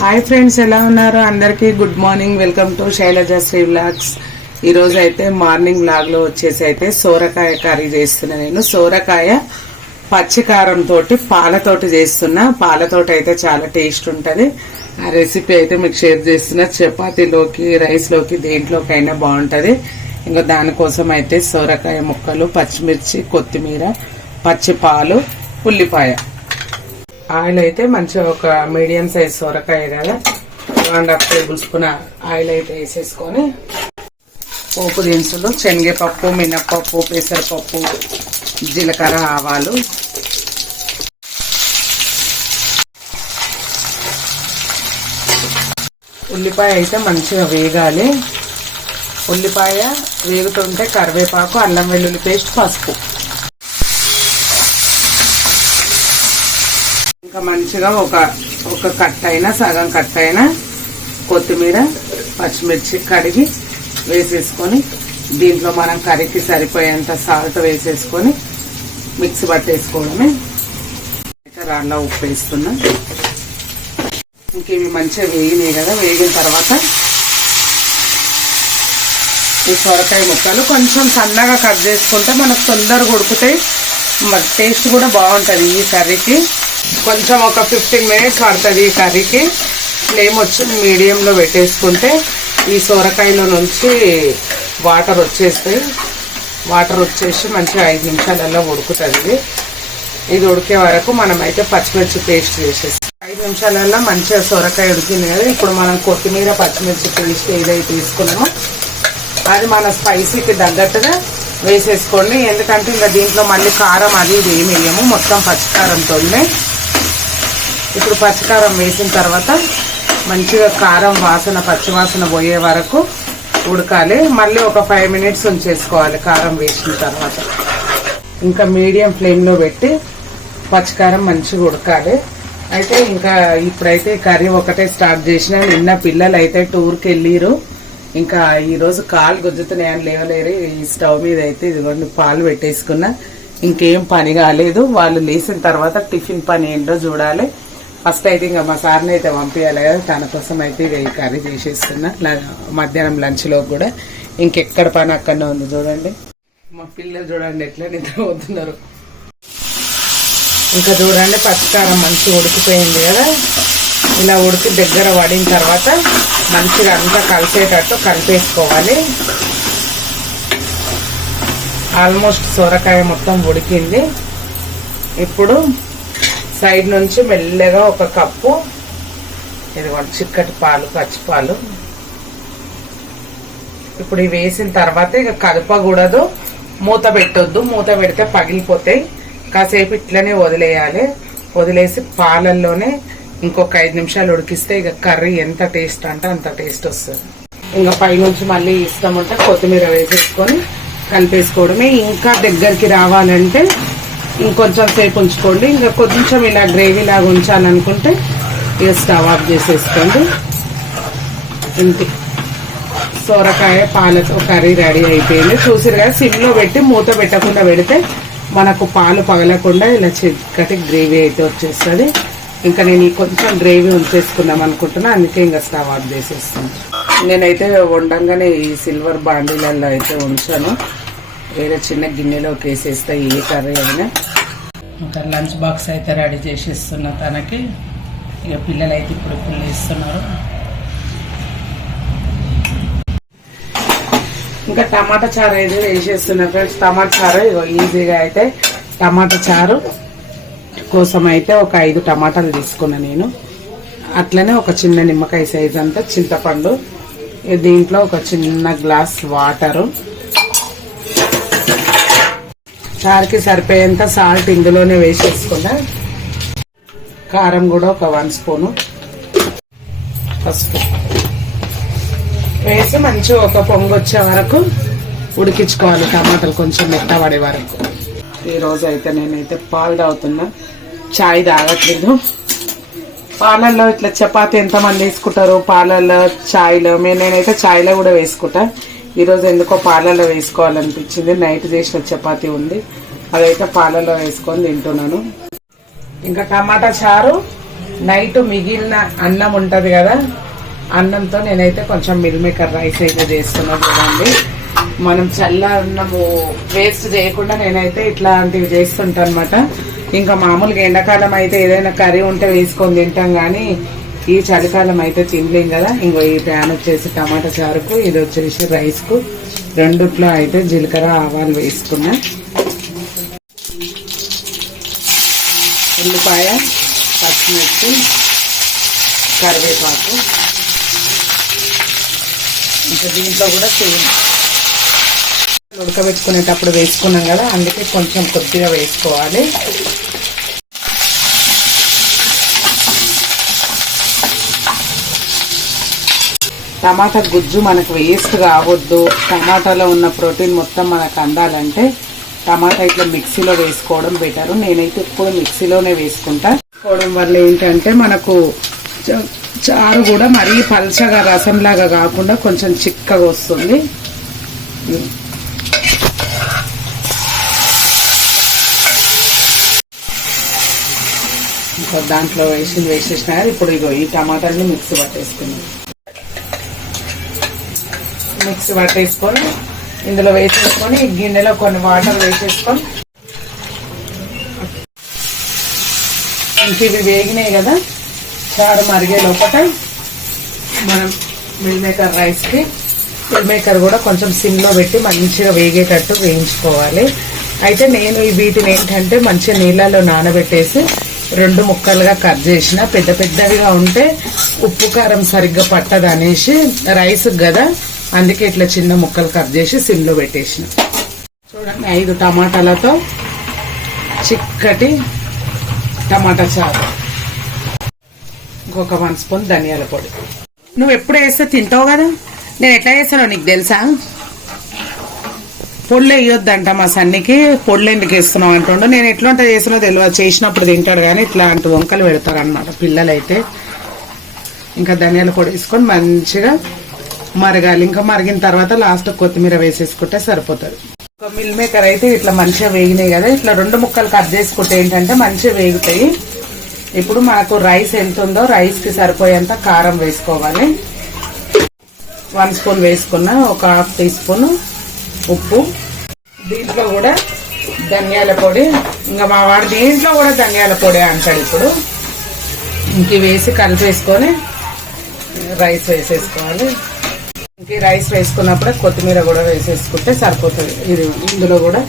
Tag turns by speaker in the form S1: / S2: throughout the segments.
S1: Hi friends ఎలా ఉన్నారు? అందరికీ good morning welcome to Sailaja Sri vlogs ఈ రోజు అయితే మార్నింగ్ వ్లాగ్లో వచ్చేసి అయితే సోరకాయ కర్రీ చేస్తున్నా నేను. సోరకాయ పచ్చికారం తోటి పాలతోటి చేస్తున్నా. పాలతోటి అయితే చాలా టేస్ట్ ఉంటది. ఆ రెసిపీ అయితే మీకు షేర్ చేస్తున్నా. చపాతీలోకి రైస్లోకి దేంట్లోకైనా బాగుంటది. ఇంకా దానికోసం అయితే సోరకాయ ముక్కలు పచ్చిమిర్చి కొత్తిమీర పచ్చి పాలు ఉల్లిపాయ. ఆయిల్ అయితే మంచిగా ఒక మీడియం సైజ్ సొరకాయ కదా. Two and half tablespoon oil అయితే వేసేసుకొని పోపు దినుసులు శనగపప్పు మినప్పప్పు పెసరపప్పు జీలకర్ర ఆవాలు. ఉల్లిపాయ అయితే మంచిగా వేగాలి. ఉల్లిపాయ వేగుతుంటే కరివేపాకు అల్లం వెల్లుల్లి పేస్ట్ పసుపు. మంచిగా ఒక ఒక కట్ అయినా సగం కట్ అయినా కొత్తిమీర పచ్చిమిర్చి కడిగి వేసేసుకొని దీంట్లో మనం కర్రీకి సరిపోయేంత సాల్ట్ వేసేసుకొని మిక్స్ పట్టేసుకోవడమే. అయితే రాళ్ళ ఉప్పు వేస్తున్నా. ఇంక ఇవి మంచిగా వేగినాయి కదా వేగిన తర్వాత ఈ సొరకాయ ముక్కలు కొంచెం సన్నగా కట్ చేసుకుంటే మనకు తొందరగా ఉడుకుతాయి. టేస్ట్ కూడా బాగుంటుంది ఈ కర్రీకి. కొంచెం ఒక ఫిఫ్టీన్ మినిట్స్ పడుతుంది ఈ కర్రీకి. ఫ్లేమ్ వచ్చి మీడియంలో పెట్టేసుకుంటే ఈ సొరకాయలో నుంచి వాటర్ వచ్చేస్తాయి. వాటర్ వచ్చేసి మంచిగా ఐదు నిమిషాలలో ఉడుకుతుంది. ఇది ఇది ఉడికే వరకు మనం అయితే పచ్చిమిర్చి పేస్ట్ చేసేస్తాం. ఐదు నిమిషాలలో మంచిగా సొరకాయ ఉడికింది కదా. ఇప్పుడు మనం కొత్తిమీర పచ్చిమిర్చి పేస్ట్ ఏదైతే తీసుకున్నామో అది మన స్పైసీకి తగ్గట్టుగా వేసేసుకోండి. ఎందుకంటే ఇంకా దీంట్లో మళ్ళీ కారం అది ఇది ఏమి వేయము. మొత్తం పచ్చికారంతోనే ఇప్పుడు పచ్చికారం వేసిన తర్వాత మంచిగా కారం వాసన పచ్చివాసన పోయే వరకు ఉడకాలి. మళ్ళీ ఒక ఫైవ్ మినిట్స్ ఉంచేసుకోవాలి కారం వేసిన తర్వాత. ఇంకా మీడియం ఫ్లేమ్లో పెట్టి పచ్చికారం మంచిగా ఉడకాలి. అయితే ఇంకా ఇప్పుడైతే కర్రీ ఒకటే స్టార్ట్ చేసిన. నిన్న పిల్లలు అయితే టూర్కి వెళ్ళిరు. ఇంకా ఈరోజు కాలు గుజ్జుతున్నాయి అని లేవలేరు. ఈ స్టవ్ మీద అయితే ఇదిగోండి పాలు పెట్టేసుకున్నా. ఇంకేం పని కాలేదు. వాళ్ళు లేచిన తర్వాత టిఫిన్ పని ఏంటో చూడాలి. ఫస్ట్ అయితే ఇంకా మా సార్ని అయితే పంపించాలి కదా. తన కోసం అయితే ఇక ఈ కర్రీ చేసేస్తున్నా. మధ్యాహ్నం లంచ్లో కూడా ఇంకెక్కడ పని అక్కడనే ఉంది చూడండి. మా పిల్లలు చూడండి ఎట్లా నిద్రపోతున్నారు. ఇంకా చూడండి పచ్చకారం మంచిగా ఉడికిపోయింది కదా. ఇలా ఉడికి దగ్గర పడిన తర్వాత మంచిగా అంతా కలిసేటట్టు కలిపేసుకోవాలి. ఆల్మోస్ట్ సొరకాయ మొత్తం ఉడికింది. ఇప్పుడు సైడ్ నుంచి మెల్లగా ఒక కప్పు ఇదిగోండి చిక్కటి పాలు పచ్చి పాలు. ఇప్పుడు ఇవి వేసిన తర్వాత ఇక కలపకూడదు మూత పెట్టొద్దు. మూత పెడితే పగిలిపోతాయి. కాసేపు ఇట్లనే వదిలేయాలి. వదిలేసి పాలల్లోనే ఇంకొక ఐదు నిమిషాలు ఉడికిస్తే ఇక కర్రీ ఎంత టేస్ట్ అంటే అంత టేస్ట్ వస్తుంది. ఇంకా పైనుంచి మళ్ళీ ఇష్టం ఉంటే కొత్తిమీర వేసేసుకొని కలిపేసుకోవడమే. ఇంకా దగ్గరికి రావాలంటే ఇంకొంచెం సేపు ఉంచుకోండి. ఇంకా కొంచెం ఇలా గ్రేవీ లాగా ఉంచాలనుకుంటే ఇక స్టవ్ ఆఫ్ చేసేసుకోండి. ఇంతే. సొరకాయ పాలతో కర్రీ రెడీ అయిపోయింది. చూసిరు కదా సిమ్లో పెట్టి మూత పెట్టకుండా పెడితే మనకు పాలు పగలకుండా ఇలా చిక్కటి గ్రేవీ అయితే వచ్చేస్తుంది. ఇంకా నేను కొంచెం గ్రేవీ ఉంచేసుకుందాం అనుకుంటున్నా అందుకే ఇంకా స్టవ్ ఆఫ్ చేసేస్తాను నేనైతే వండంగానే ఈ సిల్వర్ బాండీలలో అయితే ఉంచాను. వేరే చిన్న గిన్నెలోకి వేసేస్తా ఏ కర్రీ అయినా. ఇంకా లంచ్ బాక్స్ అయితే రెడీ చేసేస్తున్నా తనకి. ఇక పిల్లలు అయితే ఇప్పుడు ఇప్పుడు ఇస్తున్నారు ఇంకా టమాటా చారు అయితే వేసేస్తున్నా ఫ్రెండ్స్. టమాటా చారు ఇగో ఈజీగా అయితే టమాటా చారు కోసం అయితే ఒక ఐదు టమాటాలు తీసుకున్నా నేను. అట్లనే ఒక చిన్న నిమ్మకాయ సైజ్ అంతా చింతపండు. దీంట్లో ఒక చిన్న గ్లాస్ వాటరు. చారుకి సరిపోయేంత సాల్ట్ ఇందులోనే వేసేసుకున్నా. కారం కూడా ఒక వన్ స్పూను. పసుపు వేసి మంచిగా ఒక పొంగు వచ్చే వరకు ఉడికించుకోవాలి టమాటాలు కొంచెం మెత్తబడే వరకు. ఈరోజు అయితే నేనైతే పాలు తాగుతున్నా. చాయ్ తాగట్లేదు. పాలల్లో ఇట్లా చపాతి ఎంతమంది వేసుకుంటారు? పాలల్లో చాయ్లో మేము నేనైతే చాయ్లో కూడా వేసుకుంటా. ఈరోజు ఎందుకో పాలలో వేసుకోవాలనిపించింది. నైట్ చేసిన చపాతి ఉంది. అదైతే పాలలో వేసుకొని తింటున్నాను. ఇంకా టమాటా చారు నైట్ మిగిలిన అన్నం ఉంటుంది కదా అన్నంతో నేనైతే కొంచెం మిల్ మేకర్ రైస్ అయితే చేస్తున్నా చూడండి. మనం చల్ల అన్నము వేస్ట్ చేయకుండా నేనైతే ఇట్లాంటివి చేస్తుంటాను అనమాట ఇంకా మామూలుగా ఎండాకాలం అయితే ఏదైనా కర్రీ ఉంటే వేసుకొని తింటాం కానీ ఈ చలికాలం అయితే తినలేం కదా. ఇంకో ఈ ప్యాన్ వచ్చేసి టమాటా చారుకు ఇది వచ్చేసి రైస్కు. రెండిట్లో అయితే జీలకర్ర ఆవాలు వేసుకున్నా. ఉల్లిపాయ పచ్చిమిర్చి కరివేపాకు. ఇంకా దీంట్లో కూడా సేమ్. ఉడకబెట్టుకునేటప్పుడు వేసుకున్నాం కదా అందుకే కొంచెం కొద్దిగా వేసుకోవాలి. టమాటా గుజ్జు మనకు వేస్ట్ కావద్దు టమాటాలో ఉన్న ప్రోటీన్ మొత్తం మనకు అందాలంటే టమాటా ఇట్లా మిక్సీలో వేసుకోవడం బెటర్ నేనైతే ఎప్పుడు మిక్సీలోనే వేసుకుంటా. వేసుకోవడం వల్ల ఏంటంటే మనకు చారు కూడా మరీ పల్చగా రసంలాగా కాకుండా కొంచెం చిక్కగా వస్తుంది. ఇంకా దాంట్లో వేసి వేసేసిన ఇప్పుడు ఇగో ఈ టమాటాలు మిక్సీ పట్టేసుకున్నాం మిక్సీ పట్టేసుకొని ఇందులో వేసేసుకొని గిన్నెలో కొన్ని వాటర్ వేసేసుకొని ఇంక ఇవి వేగినాయి కదా చారు మరిగే లోపల మనం మిల్ మేకర్ రైస్కి మిల్ మేకర్ కూడా కొంచెం సిమ్లో పెట్టి మంచిగా వేగేటట్టు వేయించుకోవాలి. అయితే నేను ఈ వీటిని ఏంటంటే మంచిగా నీళ్ళలో నానబెట్టేసి రెండు ముక్కలుగా కట్ చేసిన. పెద్ద పెద్దవిగా ఉంటే ఉప్పు కారం సరిగ్గా పట్టదు అనేసి రైస్ కదా అందుకే ఇట్లా చిన్న ముక్కలు కట్ చేసి సిమ్లో పెట్టేసిన. చూడండి ఐదు టమాటాలతో చిక్కటి టమాటా చారు. ఇంకొక వన్ స్పూన్ ధనియాల పొడి. నువ్వు ఎప్పుడు వేస్తే తింటావు కదా? నేను ఎట్లా చేస్తానో నీకు తెలుసా? పొళ్ళు వేయొద్దంట మా సన్నికి. పొళ్ళు ఎందుకు వేస్తున్నావు అంటుండో. నేను ఎట్లా చేసినో తెలియదు. చేసినప్పుడు తింటాడు కానీ ఇట్లాంటి వంకలు పెడతారు అన్నమాట పిల్లలైతే. ఇంకా ధనియాల పొడి వేసుకొని మంచిగా మరగాలి. ఇంకా మరిగిన తర్వాత లాస్ట్ కొత్తిమీర వేసేసుకుంటే సరిపోతుంది. ఒక మిల్ మేకర్ అయితే ఇట్లా మంచిగా వేగినాయి కదా. ఇట్లా రెండు ముక్కలు కట్ చేసుకుంటే ఏంటంటే మంచిగా వేగుతాయి. ఇప్పుడు మనకు రైస్ ఎంత ఉందో రైస్కి సరిపోయేంత కారం వేసుకోవాలి. వన్ స్పూన్ వేసుకున్న ఒక హాఫ్ టీ స్పూన్ ఉప్పు. దీంట్లో కూడా ధనియాల పొడి. ఇంకా మా వాడు దీంట్లో కూడా ధనియాల పొడి అంటాడు ఇప్పుడు. ఇంక వేసి కలిపేసుకొని రైస్ వేసేసుకోవాలి. ఈ రైస్ వేసుకున్నప్పుడు కొత్తిమీర కూడా వేసేసుకుంటే సరిపోతుంది. ఇది ఇందులో కూడా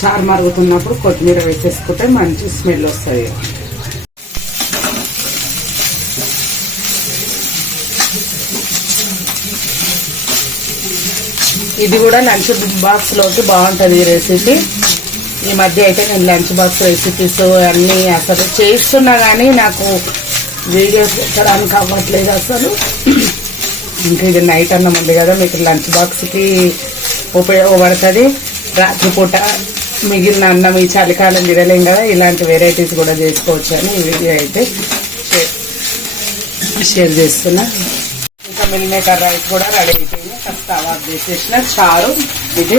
S1: చారు మరుగుతున్నప్పుడు కొత్తిమీర వేసేసుకుంటే మంచి స్మెల్ వస్తుంది ఇది కూడా లంచ్ బాక్స్లోకి ఈ రెసిపీ ఈ మధ్య అయితే నేను లంచ్ బాక్స్ రెసిపీస్ అన్ని అసలు చేస్తున్నా కానీ నాకు వీడియోస్ పెట్టడానికి అవ్వట్లేదు అసలు. ఇంకా ఇది నైట్ అన్నం ఉంది కదా మీకు లంచ్ బాక్స్కి ఉపయోగపడుతుంది. రాత్రిపూట మిగిలిన అన్నం ఈ చలికాలం తినలేం కదా ఇలాంటి వెరైటీస్ కూడా చేసుకోవచ్చు అని ఈ వీడియో అయితే షేర్ చేస్తున్నా. ఇంకా మిల్ మేకర్ రైస్ కూడా రెడీ అయిపోయింది. ఫస్ట్ అవార్డు చేసేసిన చారు ఇది.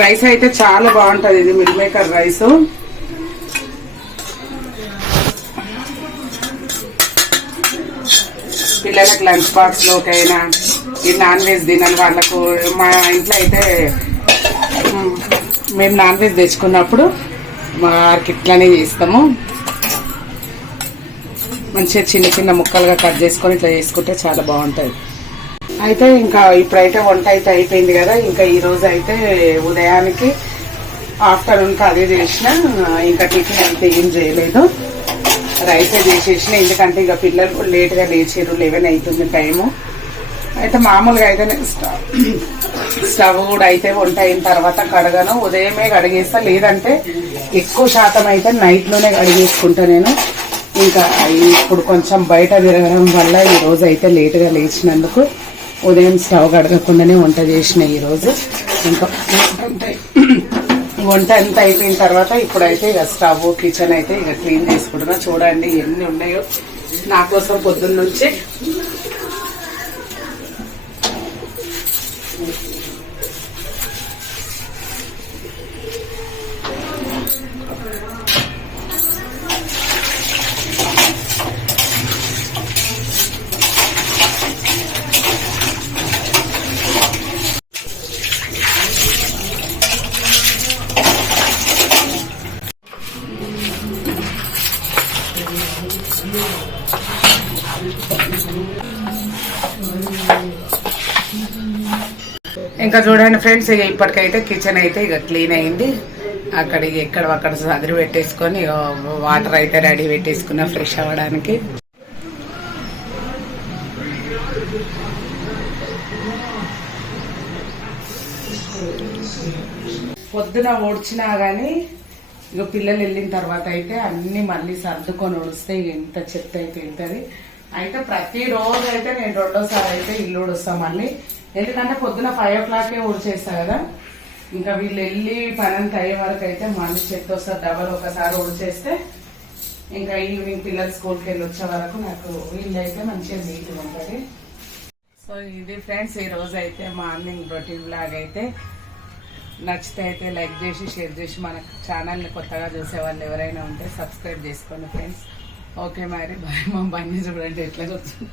S1: రైస్ అయితే చాలా బాగుంటుంది ఇది మిల్ మేకర్ రైస్. పిల్లలకు లంచ్ బాక్స్ లోకైనా ఈ నాన్ వెజ్ తినని వాళ్ళకు మా ఇంట్లో అయితే మేము నాన్ వెజ్ తెచ్చుకున్నప్పుడు మా వారికి ఇట్లానే చేస్తాము. మంచిగా చిన్న చిన్న ముక్కలుగా కట్ చేసుకొని ఇట్లా చేసుకుంటే చాలా బాగుంటుంది. అయితే ఇంకా ఇప్పుడైతే వంట అయితే అయిపోయింది కదా ఇంకా ఈరోజు అయితే ఉదయానికి ఆఫ్టర్నూన్కి అదే చేసిన ఇంకా టిఫిన్ అయితే ఏం చేయలేదు. రైస్ చేసేసిన. ఎందుకంటే ఇక పిల్లలు కూడా లేట్గా లేచారు లెవెన్ అవుతుంది టైము. అయితే మామూలుగా అయితే స్టవ్ స్టవ్ కూడా అయితే వంట అయిన తర్వాత కడగను. ఉదయమే కడిగేస్తా. లేదంటే ఎక్కువ శాతం అయితే నైట్లోనే కడిగేసుకుంటా నేను. ఇంకా ఇప్పుడు కొంచెం బయట తిరగడం వల్ల ఈ రోజు అయితే లేటుగా లేచినందుకు ఉదయం స్టవ్ కడగకుండానే వంట చేసిన ఈ రోజు. ఇంకా ఉంటాయి వంట అంత అయిపోయిన తర్వాత ఇప్పుడైతే ఇక స్టవ్ కిచెన్ అయితే ఇక క్లీన్ చేసుకుంటున్నా. చూడండి ఎన్ని ఉన్నాయో. నా కోసం పొద్దున్న నుంచి ఇంకా చూడండి ఫ్రెండ్స్ ఇక ఇప్పటికైతే కిచెన్ అయితే ఇక క్లీన్ అయింది. అక్కడ ఎక్కడ అక్కడ సదిరి పెట్టేసుకొని వాటర్ అయితే రెడీ పెట్టేసుకున్నా ఫ్రెష్ అవ్వడానికి. పొద్దున ఓడ్చినా గానీ ఇక పిల్లలు వెళ్ళిన తర్వాత అయితే అన్ని మళ్ళీ సర్దుకొని ఒడిస్తే ఎంత చెత్త అయితే వెళ్తుంది అయితే ప్రతిరోజు అయితే నేను రెండోసారి అయితే ఇల్లు ఉడుస్తా మళ్ళీ. ఎందుకంటే పొద్దున ఫైవ్ ఓ క్లాకే ఊడ్చేస్తా కదా. ఇంకా వీళ్ళు వెళ్ళి పని అయ్యే వరకు అయితే మళ్ళీ చెత్త వస్తారు డబల్ ఒకసారి ఊడ్చేస్తే ఇంకా ఈవినింగ్ పిల్లలు స్కూల్కి వెళ్ళి వచ్చే వరకు నాకు వీళ్ళు అయితే మంచిగా నీట్గా ఉంటుంది. సో ఇది ఫ్రెండ్స్ ఈ రోజు అయితే మార్నింగ్ రొటీన్ లాగా అయితే నచ్చితే అయితే లైక్ చేసి షేర్ చేసి మన ఛానల్ని కొత్తగా చూసే వాళ్ళు ఎవరైనా ఉంటే సబ్స్క్రైబ్ చేసుకోండి ఫ్రెండ్స్. ఓకే మరి బాయ్ మా బండి చూడండి ఎట్లా కూర్చుంది.